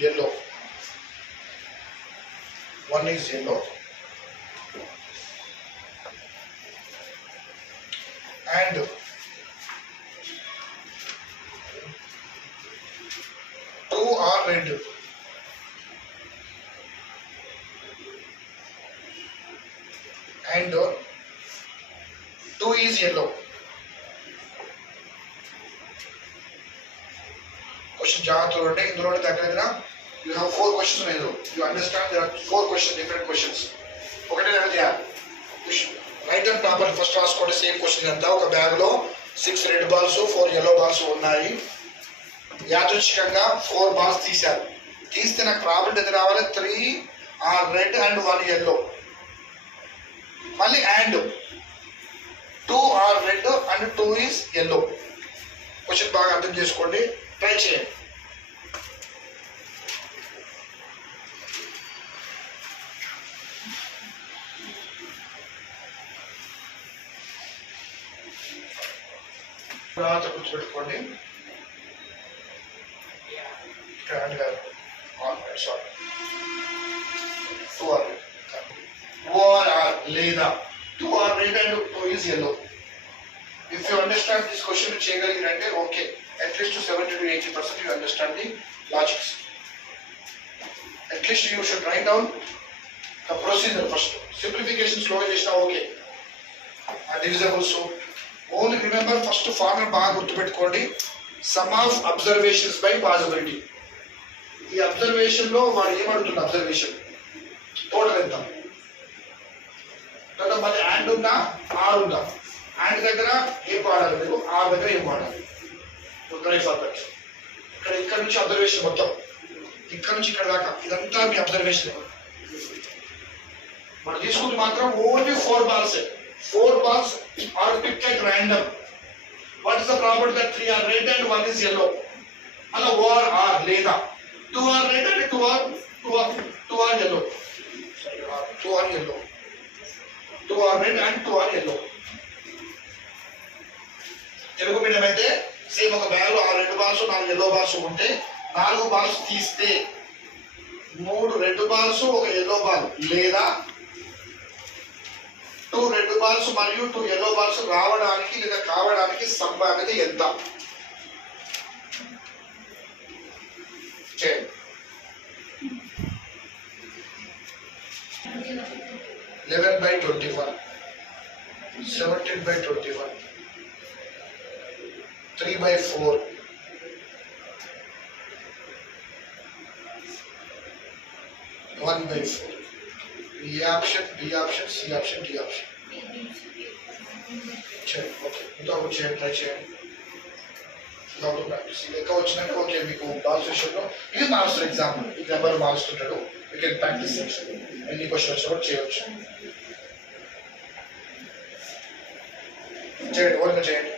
yellow. One is yellow. And two are red. And two is yellow. Question జాగ్రత్తగా ఉంటే ఇందులో దగ్గర you have 4 questions in. You understand there are 4 questions, different questions. ఒకటే చేయాలి. Right and proper first రాసుకోండి. Same question అంతా ఒక bag లో 6 రెడ్ బాల్స్ 4 yellow బాల్స్ ఉన్నాయి. యాదృచ్ఛికంగా 4 బాల్స్ తీశారు. తీస్తే నాకు ప్రాబ్లం ఎంత రావాలి? 3 are red and 1 yellow. మళ్ళీ and 2 are red and 2 is yellow. Question బాగా అర్థం చేసుకోండి, ట్రై చేయండి. తర్వాత గుర్తుపెట్టుకోండి, లేదా 2 are red and 2 is yellow. If you understand this question చేయగలిగినంటే okay, at least to 70 to 80% you understand the logics. At least you should write down the procedure first. Simplification slow చేసినా okay. Divisible so only remember first formula బాగా గుర్తుపెట్టుకోండి. Some of observations by possibility. ఈ observation లో వాడు ఏమడుగుతుంది? Observation total ఎంత? తర్వాత మళ్ళీ and ఉందా, ఆర్ ఉందా? అండ్ దగ్గర ఏం వాడాలి మీరు, ఆర్ దగ్గర ఏం వాడాలి? ఇక్కడ నుంచి అబ్జర్వేషన్ మొత్తం, ఇక్కడ నుంచి ఇక్కడ దాకా ఇదంతా మీ అబ్జర్వేషన్. మనం తీసుకుంటే మాత్రం only 4 balls. 4 balls are picked at random. What is the probability that 3 are red and 1 is yellow? అలా or are లేదా 2 are red and 2 are yellow. 2 are yellow. 2 are red and 2 are yellow. Telugu medium అయితే same ఒక bag లో 6 red balls 4 yellow balls ఉంటే 4 balls తీస్తే 3 red balls 1 yellow ball లేదా 2 red balls మరియు 2 yellow balls రావడానికి లేదా కావడానికి సంభావ్యత ఎంత? 11/21, 17/21, 3/4, 1/4. A option, B option, C option, D option. చేయండి. ఓకే, ఇంకొకటి చేయండి, ట్రై చేయండి. ఇంకొకటి ప్రాక్టీస్. లెక్క వచ్చినాక ఓకే మీకు బాల్స్ విషయంలో ఇది మారుస్తారు. ఎగ్జాంపుల్ ఈ నెంబర్ మారుస్తుంటాడు, యూ కెన్ ప్రాక్టీస్ ఎన్ని క్వశ్చన్ వచ్చినప్పుడు చేయవచ్చు. చేయండి, ఓరిక చేయండి.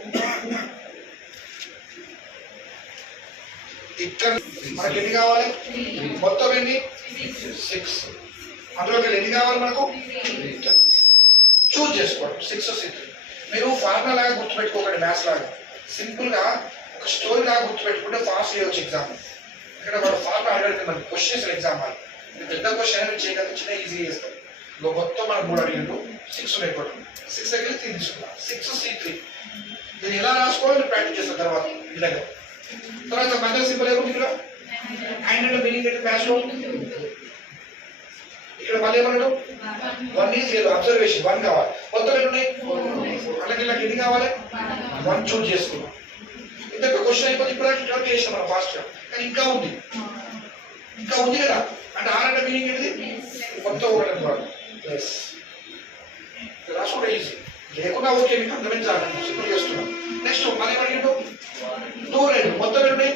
ఇక్కడ మనకి ఎన్ని కావాలి? మొత్తం ఎన్ని? 6. అందులో ఎన్ని కావాలి మనకు? చూజ్ చేసుకోండి. 6 6. మీరు ఫార్ములా లాగా గుర్తుపెట్టుకోకండి, మ్యాథ్స్ లాగా సింపుల్ గా ఒక స్టోరీ లాగా గుర్తుపెట్టుకుంటే ఫాస్ట్ చేయవచ్చు ఎగ్జామ్. ఇక్కడ వాడు ఫార్ములా అడగడితే మనకి క్వశ్చన్ ఇస్తారు ఎగ్జామ్ వాళ్ళు. పెద్ద క్వశ్చన్ అనేది చేయగలిగిన చిన్న ఈజీ చేస్తారు. మొత్తం మనం 3 అడిగిండు, 6 ఉన్నాయి. 6 దగ్గర 3 తీసుకున్నాం. 6 C3. దీన్ని ఎలా రాసుకోవాలి ప్రాక్టీస్ చేసిన తర్వాత ఈ దగ్గర. తర్వాత మధ్య సింపుల్ ఏముంది ఇక్కడ? అండ్ అంటే మీనింగ్ అంటే మ్యాథ్స్ లో ఇక్కడ మళ్ళీ ఏమన్నాడు? 1 is yellow. అబ్జర్వేషన్ 1 కావాలి. మొత్తం ఎన్ని ఉన్నాయి? అలాగే ఇలా ఎన్ని కావాలి? 1 చూజ్ చేసుకున్నాం. ఇంత క్వశ్చన్ అయిపోతే ఇప్పుడు ఇక్కడ చేసాం మనం ఫాస్ట్ గా. కానీ ఇంకా ఉంది కదా. అంటే ఆర్ అంటే మీనింగ్ ఏంటిది? మొత్తం ఒకటి అనుకోండి. ప్లస్ రాసుకుంటే ఈజీ. లేకుండా ఓకే మీకు అర్థమించాలి, సింపుల్ చేస్తున్నాం. నెక్స్ట్ మళ్ళీ అడిగిండు 2 రెడ్. మొత్తం ఎన్ని ఉన్నాయి?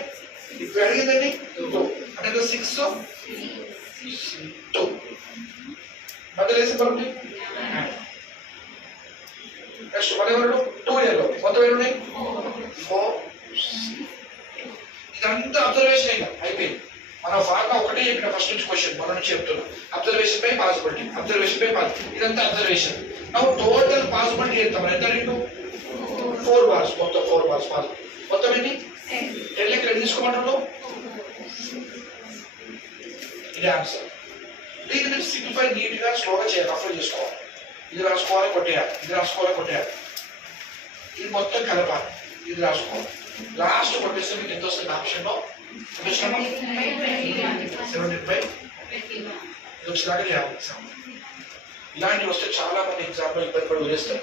ఇప్పుడు అడిగిందండి 2 అంటే 6 2 మధ్యలో వేసి పడుతుంది. నెక్స్ట్ మళ్ళీ 2 yellow. మొత్తం ఎన్ని ఉన్నాయి? 4. ఇదంతా అబ్జర్వేషన్ ఇంకా అయిపోయింది. మనం ఫార్ములా ఒకటే చెప్పిన ఫస్ట్ నుంచి క్వశ్చన్ మన నుంచి చెప్తున్నాం. Observation by possibility, observation by possibility. ఇదంతా అబ్జర్వేషన్. ನಾವು టోటల్ పాసిబిలిటీ ఎంత మరి ఎంత అడిగిండు? 4 బాల్స్. మొత్తం 4 బాల్స్ పాసిబిలిటీ. మొత్తం ఎన్ని? 10 లెక్క తీసుకోమంటాడు. ఇది ఆన్సర్. దీన్ని మీరు సింప్లిఫై నీట్గా స్లోగా చేయాలి, రఫ్గా చేసుకోవాలి. ఇది రాసుకోవాలి, కొట్టేయాలి, ఇది రాసుకోవాలి, కొట్టేయాలి, ఇది మొత్తం కలపాలి, ఇది రాసుకోవాలి. లాస్ట్ కొట్టేస్తే మీకు ఎంత వస్తుంది ఆప్షన్లో? 75 ఇది వచ్చేదాకా చేయాలి ఎగ్జామ్. ఇలాంటివి వస్తే చాలా మంది ఎగ్జామ్లో ఇబ్బంది పడి వదిలేస్తారు.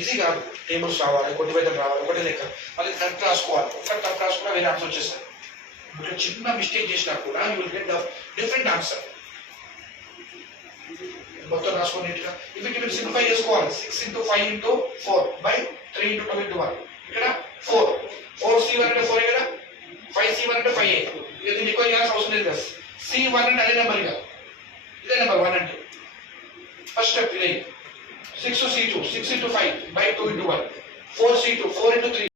ఈజీ కాదు, టేబుల్స్ రావాలి, కొద్ది వైద్యం రావాలి, ఒకటే లెక్క, మళ్ళీ కరెక్ట్ రాసుకోవాలి. ఒకటి తప్పు రాసుకున్నా వేరే ఆన్సర్ వచ్చేస్తారు. ఒక చిన్న మిస్టేక్ చేసినా కూడా you will get different answer. మొత్తం రాసుకోండి నీట్గా. ఇవి మీరు సింప్లిఫై చేసుకోవాలి. 6 × 5 × 4 బై 3 × 2 × 1. ఇక్కడ 4C1 అంటే 4 కదా, 5C1 అంటే 5A. ఇక దీన్ని ఎక్కువ చేయాల్సిన అవసరం లేదు కదా. C1 అంటే అదే నెంబర్, ఇక ఇదే నెంబర్ 1 అంటే ఫస్ట్ స్టెప్ ఇదే. 6C2 6 × 5 by 2 × 1 4C2 4 × 3